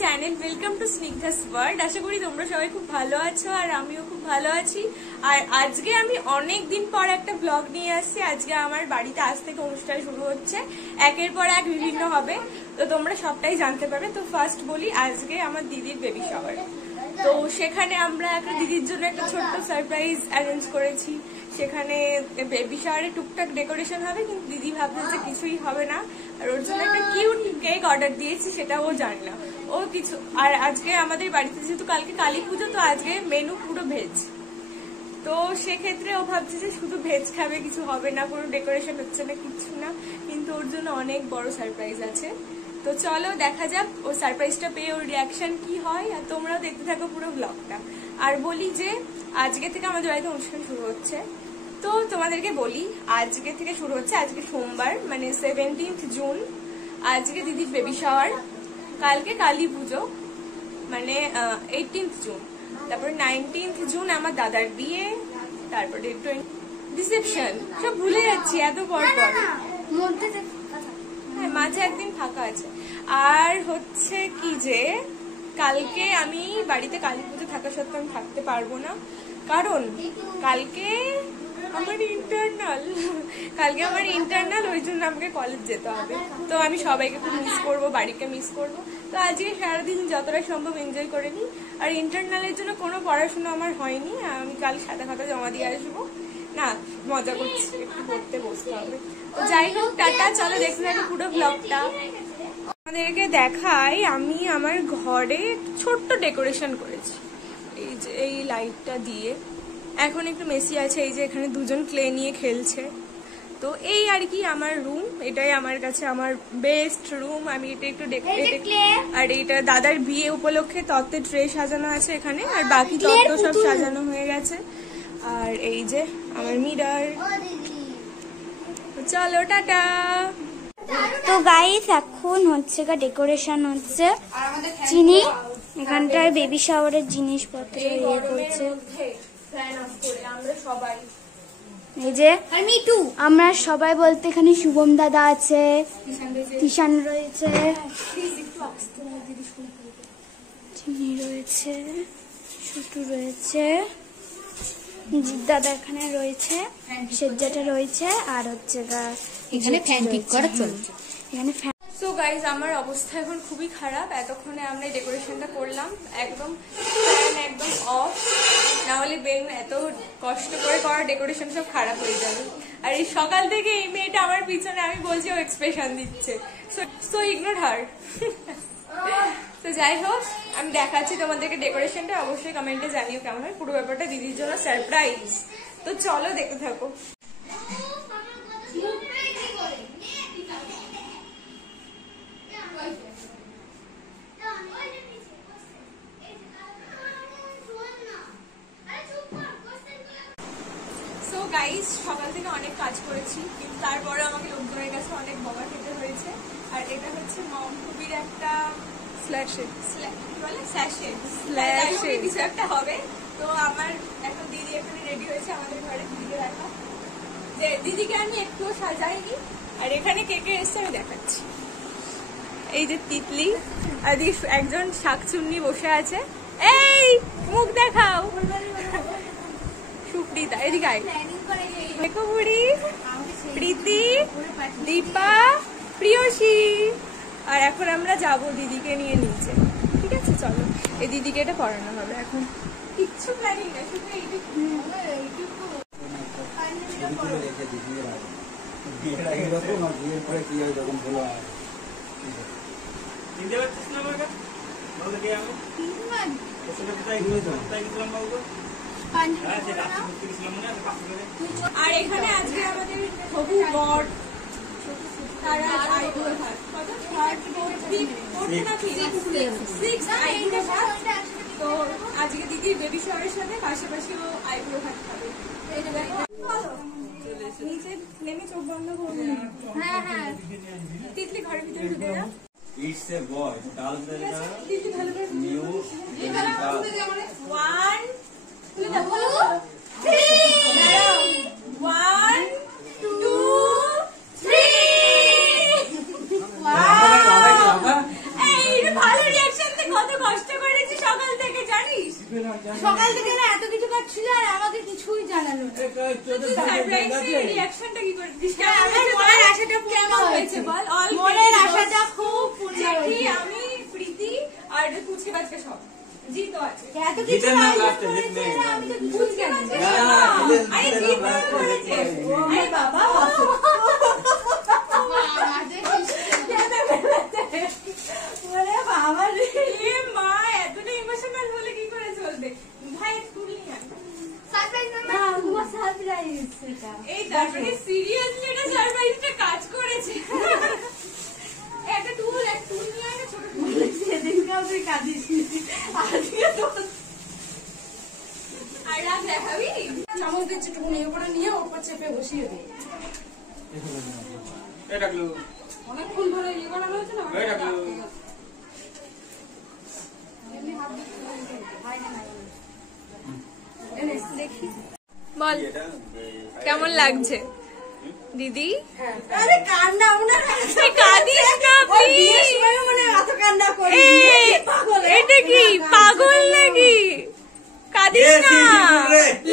Channel welcome to Snigdha's world. আশা করি তোমরা সবাই খুব ভালো আছো আর আমিও খুব ভালো আছি। আর আজকে আমি অনেক দিন পর একটা ব্লগ নিয়ে আসছি। আজকে আমার বাড়িতে আজ থেকে অনুষ্ঠান শুরু হচ্ছে, একের পর এক বিভিন্ন হবে, তো তোমরা সবটাই জানতে পারবে। তো ফার্স্ট বলি, আজকে আমার দিদির বেবি শাওয়ার। তো সেখানে আমরা একটা দিদির জন্য একটা ছোট্ট সারপ্রাইজ অ্যারেঞ্জ করেছি। সেখানে বেবি শাওয়ারে টুকটাক ডেকোরেশন হবে, কিন্তু দিদি ভাবছে যে কিছুই হবে না। আর ওর জন্য একটা কিউট কেক অর্ডার দিয়েছি, সেটা ও জানে না ও কিছু। আর আজকে আমাদের বাড়িতে যেহেতু কালকে কালী পুজো, তো আজকে মেনু পুরো ভেজ। তো সেক্ষেত্রে ও ভাবছে যে শুধু ভেজ খাবে, কিছু হবে না, কোনো ডেকোরেশন হচ্ছে না, কিছু না। কিন্তু ওর জন্য অনেক বড় সারপ্রাইজ আছে। তো চলো দেখা যাক ও সারপ্রাইজটা পেয়ে ওর রিয়াকশন কি হয়। আর তোমরাও দেখতে থাকো পুরো ব্লগটা। আর বলি যে আজকে থেকে আমাদের বাড়িতে অনুষ্ঠান শুরু হচ্ছে। তো তোমাদেরকে বলি, আজকে থেকে শুরু হচ্ছে, আজকে সোমবার মানে 17 জুন, আজকে দিদির বেবি শাওয়ার, কালকে কালী পুজো মানে 18 জুন, তারপরে 19 জুন আমার দাদার বিয়ে, তারপরে রিসেপশন। সব ভুলে যাচ্ছি এত পর পর, হ্যাঁ মাঝে একদিন ফাঁকা আছে। আর হচ্ছে কি যে কালকে আমি বাড়িতে কালী পুজো থাকা সত্ত্বেও আমি থাকতে পারবো না, কারণ কালকে আমার ইন্টারনাল, ওই জন্য আমাকে কলেজ যেতে হবে। তো আমি সবাইকে খুব মিস করবো, বাড়িকে মিস করবো। তো আজকে সারাদিন যতটা সম্ভব এনজয় করে নিই। আর ইন্টারনালের জন্য কোনো পড়াশোনা আমার হয়নি, আমি কাল সাদা খাতা জমা দিয়ে আসবো। না মজা করছি, একটু পড়তে বসতে হবে। তো যাই হোক, টাটা, চলো দেখতে থাকো পুরো ব্লগটা। আমাদেরকে দেখাই, আমি আমার ঘরে ছোট্ট ডেকোরেশন করেছি। এই যে এই লাইটটা দিয়ে, এখন একটু মেসি আছে, এই যে এখানে দুজন ক্লে নিয়ে খেলছে। তো এই আর কি আমার রুম, এটাই আমার কাছে আমার বেস্ট রুম। আমি এটা একটু আর এইটা দাদার বিয়ে উপলক্ষে তত্ত্বের ট্রে সাজানো আছে এখানে, আর বাকি তত্ত্ব সব সাজানো হয়ে গেছে। আর এই যে আমার মিরর। চলো টাটা। তো গাইস এখন হচ্ছে ডেকোরেশন হচ্ছে, চিনি এখানটায় বেবি শাওয়ারের জিনিসপত্র ইয়ে করছে। এই যে আমরা সবাই বলতে এখানে শুভম দাদা আছে, তিশান রয়েছে, চিনি রয়েছে, শুটু রয়েছে, জিৎ দাদা এখানে রয়েছে, সেজ্জাটা রয়েছে, আর হচ্ছে এখানে ফ্যান ঠিক করা চলছে এখানে। সো গাইজ, আমার অবস্থা এখন খুবই খারাপ। এতক্ষণে আমরা ডেকোরেশনটা করলাম, একদম ফ্যান একদম অফ, না হলে বেন এত কষ্ট করে করা ডেকোরেশন সব খারাপ হয়ে যাবে। আর এই সকাল থেকে এই মেয়েটা আমার পিছনে, আমি বলছি ও এক্সপ্রেশন দিচ্ছে, সো ইগনোর হার। তো যাই হোক, আমি দেখাচ্ছি তোমাদেরকে ডেকোরেশনটা, অবশ্যই কমেন্টে জানিও কেমন হয়। পুরো ব্যাপারটা দিদির জন্য সারপ্রাইজ। তো চলো দেখতে থাকো। গাইস, সকাল থেকে অনেক কাজ করেছি, কিন্তু তারপরে আমাকে লোকজনের কাছে অনেক বকা খেতে হয়েছে। আর এটা হচ্ছে মম খুবির একটা কিছু একটা হবে। তো আমার এখন দিদি এখানে রেডি হয়েছে আমাদের ঘরে, দিদিকে দেখা, যে দিদিকে আমি একটুও সাজাইনি। আর এখানে কে কে এসছে আমি দেখাচ্ছি। এই যে তিতলি, আর একজন শাকচুন্নি বসে আছে। এই মুখ দেখাও, সুপ্রিতা, এদিকে আয়, বুড়ি, প্রীতি, দীপা, প্রিয়সী। আর এখন আমরা যাব দিদিকে নিয়ে নিচে, ঠিক আছে? চলো, এই দিদিকে এটা পড়ানো হবে। এখন কিচ্ছু প্ল্যানিং না, শুধু আর এখানে আজকে আমাদের হবু বর, তারা আইবুড়ো ভাত, তো আজকে দিদির বেবি শাওয়ারের সাথে পাশাপাশি ও আইবুড়ো ভাত খাবে। নিচে নেমে চোখ বন্ধ করবো। হ্যাঁ হ্যাঁ, তিতলি ঘরের ভিতরে ঢুকে যা। It's a boy. One, two, three. Wow! Hey, ভালো রিঅ্যাকশন তো এত কিছু করছিল আর আমাকে কিছুই জানালো না। রিঅ্যাকশনটা কি করে দিস? আমার মনের আশাটা পূর্ণ হয়েছে বল। মনের আশাটা খুব পূর্ণ জ্যাকি, হয়েছে। আমি, প্রীতি আর কুচকে বাচকে সব জিত আছে। এত কিছু জিতের নাম আয়োজন লাস্টে, করেছে জিত নেই। না, আমি তো কিছু কুচকে জানি বাচকে না। সব। জিতের আরে নাম জিত লাস্টে, করেছে। আরে বাবা, ওরে বাবা রে। এ মা, এতটা ইমোশনাল হলে কি করে চলবে? ভাই তুলি না। না, তোমার সারপ্রাইজ এটা। এই তারপরে সিরিয়াসলি এটা সারপ্রাইজটা কাজ করেছে। একটা টুল নিয়ে আয় না, ছোট টুল। সেদিনকেও তুই কাঁদিসনি। আজকে তো আর রাত দেখাবি? চামচ দিচ্ছি একটু নিয়ে পরে নিয়ে ওপর চেপে বসিয়ে দিই। এই ডাকলু, অনেকক্ষণ ধরে ইয়ে করা হয়েছে না, এই ডাকলু। বল কেমন লাগছে দিদি? আরে কান্না ওনার এই কাঁদিস না প্লিজ। মানে এত কান্না করি এটা কি পাগল নাকি? কাঁদিস না,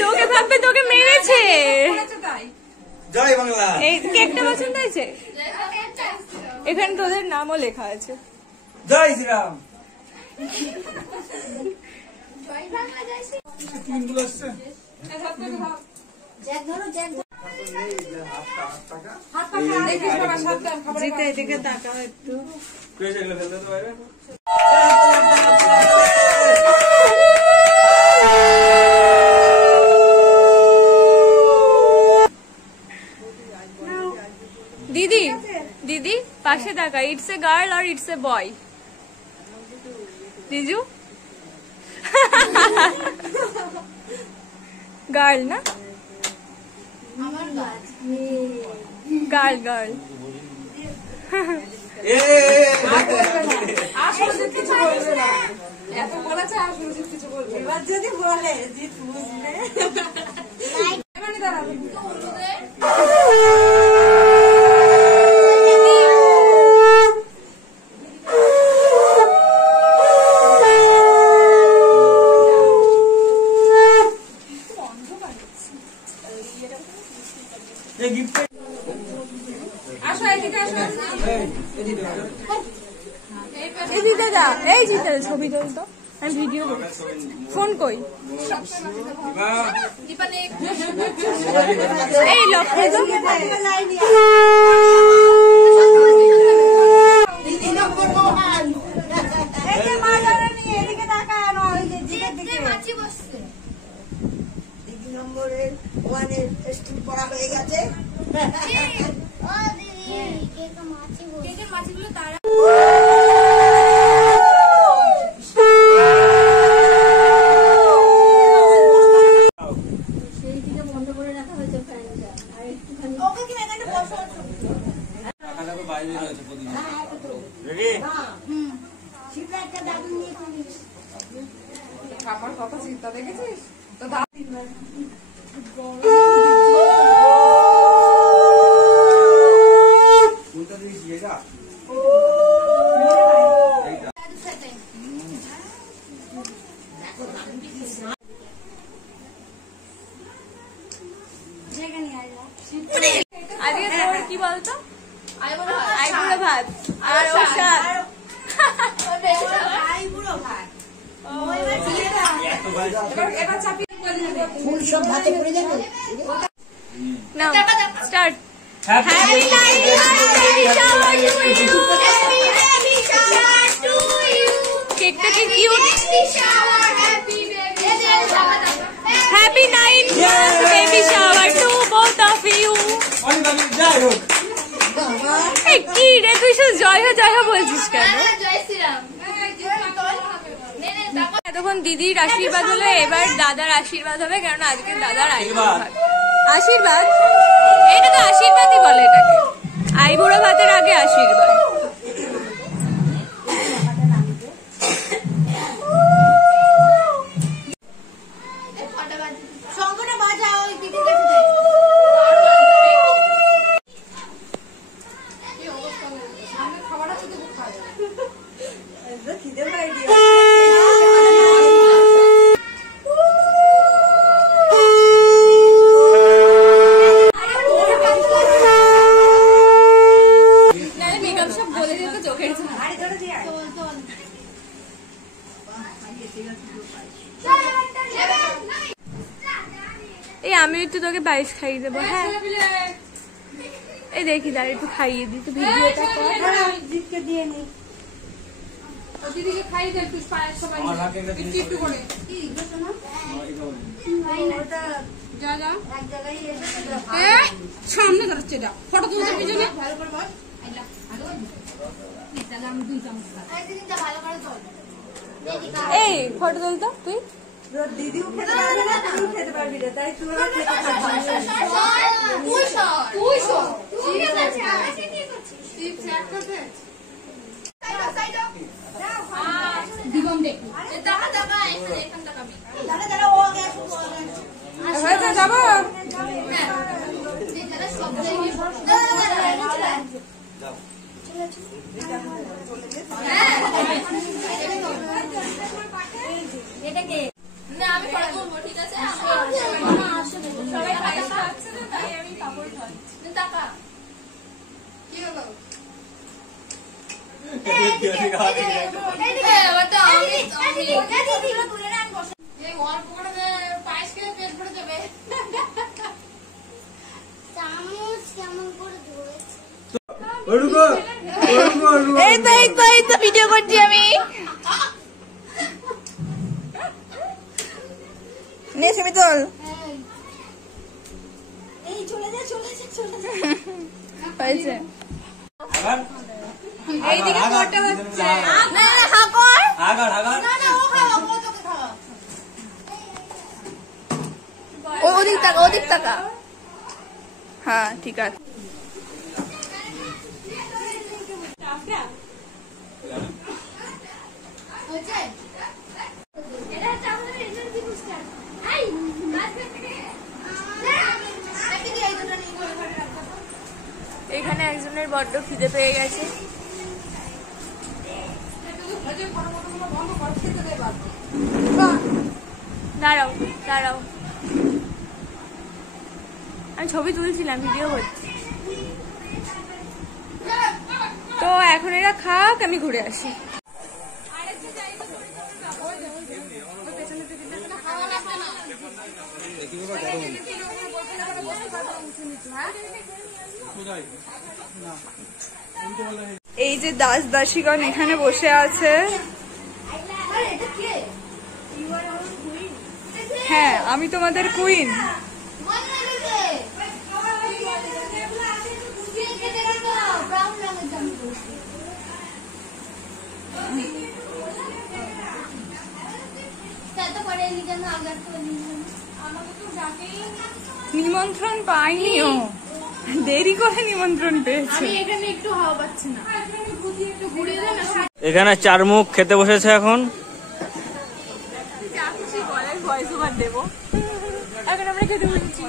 লোকে ভাববে তোকে মেরেছে। জয় বাংলা। এই কেকটা পছন্দ হয়েছে? এখানে তোদের নামও লেখা আছে। জয় শ্রীরাম। জ্যাক ধরো জ্যাক ধরো জিতে এদিকে তাকাও একটু। কে সেগুলো ফেলতে তো বাইরে? দিদি দিদি পাশে তাকা। ইটস এ গার্ল আর ইটস এ বয়? জিজু গার্ল না? আমার গাছ গার্ল গার্ল। আসলে কিছু বলবে না, এত বলেছে আসলে কিছু বলবে না। এবার যদি বলে জিত বুঝবে এবারে দাঁড়াবে। এই গিফট আসো এদিকে আসো। এই জিতে যা, এই জিতে ছবি তোল তো, আমি ভিডিও করি। ফোন কই? এই লক্ষ্য তো এদিকে তাকান ওই যে জিতের দিকে নম্বরের ওয়ানের স্কুল পড়া হয়ে গেছে। ওকে কি এখানে বসো টাকাটা তো বাইরে রয়েছে প্রতিদিন। রেডি? সেটা একটা দাদু নিয়ে তুলিস আমার কত চিন্তা দেখেছিস তো কোনটা দিয়েছি এটা? এইটা। আজকে তোর কি বলতো? আইবুড়ো ভাত আর ওর সাথ। এত বাইরে এবার চাপিয়ে ফুল সব ভাতে পড়ে যাবে। নাও স্টার্ট। হ্যাপি কেকটা কি cute. Happy 9 months baby shower to both of you. যাই হোক। এই কি রে, তুই শুধু জয় হো বলছিস কেন? এতক্ষণ দিদির আশীর্বাদ হলো, এবার দাদার আশীর্বাদ হবে, কারণ আজকে দাদার আইবুড়ো ভাত। আশীর্বাদ? এটা তো আশীর্বাদই বলে এটাকে। আইবুড়ো ভাতের আগে আশীর্বাদ। শঙ্কটা বাজা ওই দিদির কাছে দে। খাবার আছে তো খাওয়া খিদে পাই এই আমি একটু তোকে পায়েস খাইয়ে দেবো। হ্যাঁ এই দেখি দাঁড়া একটু খাইয়ে দিই, তো ভিডিওটা কর। জিতকে দিয়ে নি দিদিকে খাইয়ে দে তুই পায়েস সবাই একটু একটু করে যা যা এক জায়গায় সামনে দাঁড়াচ্ছে এটা ফটো তুলতে পিছনে ভালো করে বল আমি 2 চামচ এই ফটো তুলতো তুই। দিদিও খেতে পারবি না, তুইও খেতে পারবি না, তাই তুই খেতে দিগম দেখ যাবো এই তো ভিডিও করছি আমি। নে সুমিতল হয়েছে। এইদিকে ফটো হচ্ছে। ওদিক টাকা। হ্যাঁ ঠিক আছে। এখানে একজনের বড্ড খিদে পেয়ে গেছে। দাঁড়াও দাঁড়াও, আমি ছবি তুলছিলাম, ভিডিও করছি। তো এখন এরা খাক, আমি ঘুরে আসি। এই যে দাস দাসীগণ এখানে বসে আছে। হ্যাঁ আমি তোমাদের কুইন। নিমন্ত্রণ পাইনিও, দেরি করে নিমন্ত্রণ পেয়েছে। এখানে একটু হাওয়া পাচ্ছি না, একটু ঘুরিয়ে দেন না। এখানে চারমুখ খেতে বসেছে এখন। ভয়েস ওভার দেবো, এখন আমরা খেতে বসেছি।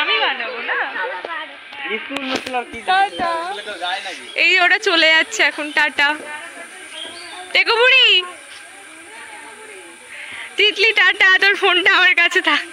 আমি বানাবো না, এই ওরা চলে যাচ্ছে এখন, টাটা। দেখো বুড়ি তিতলি, টাটা, তোর ফোনটা আমার কাছে থাক।